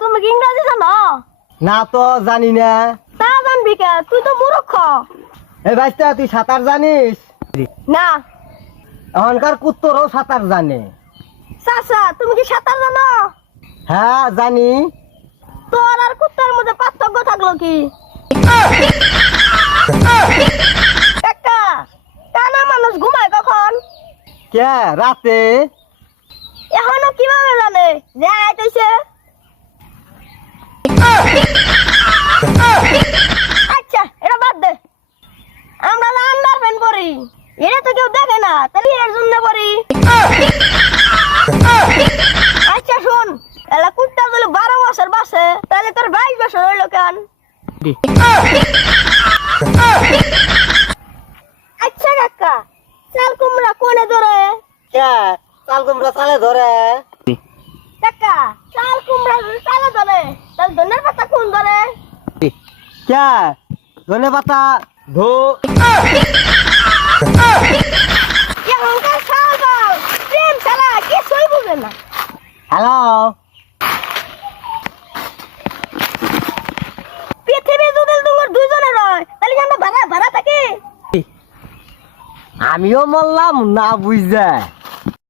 তুমি কি ইংরেজি জানো? না তো জানি না। তা জানবি কে, তুই তো মূর্খ। এই ভাইস্তা তুই সাঁতার জানিস? না। এখনকার কুত্তরও সাঁতার জানে। চাচা তুমি কি সাঁতার জানো? হ্যাঁ জানি। তোর আর কুত্তার মধ্যে পার্থক্য থাকলো কি? কাকা, কানা মানুষ ঘুমায় কখন? কে রাতে? এখনো কিভাবে জানে যে আইতেছে? আচ্ছা এটা বাদ দে, আমরা না আন্ডারপ্যান্ট পরি, এটা তো কেউ দেখে না, তাহলে এর জন্য পরি। আচ্ছা শোন, এলা কুত্তা যদি 12 বছর বাসে তাহলে তোর 22 বছর হইলো কেন? আচ্ছা কাকা, চাল কুমড়া কোনে ধরে? কে চাল কুমড়া চালে ধরে? কাকা, চাল কুমড়া যদি চালে ধরে তাহলে ধনের পাতা কোন ধরে? কে ধনে পাতা ধো। এখনকার চাল বাল প্রেম ছাড়া কিছুই বুঝে না। হ্যালো, পৃথিবী যদি তোমার দুইজনের হয় তাহলে কি আমরা ভাড়া ভাড়া থাকি? আমিও মরলাম না বুঝা।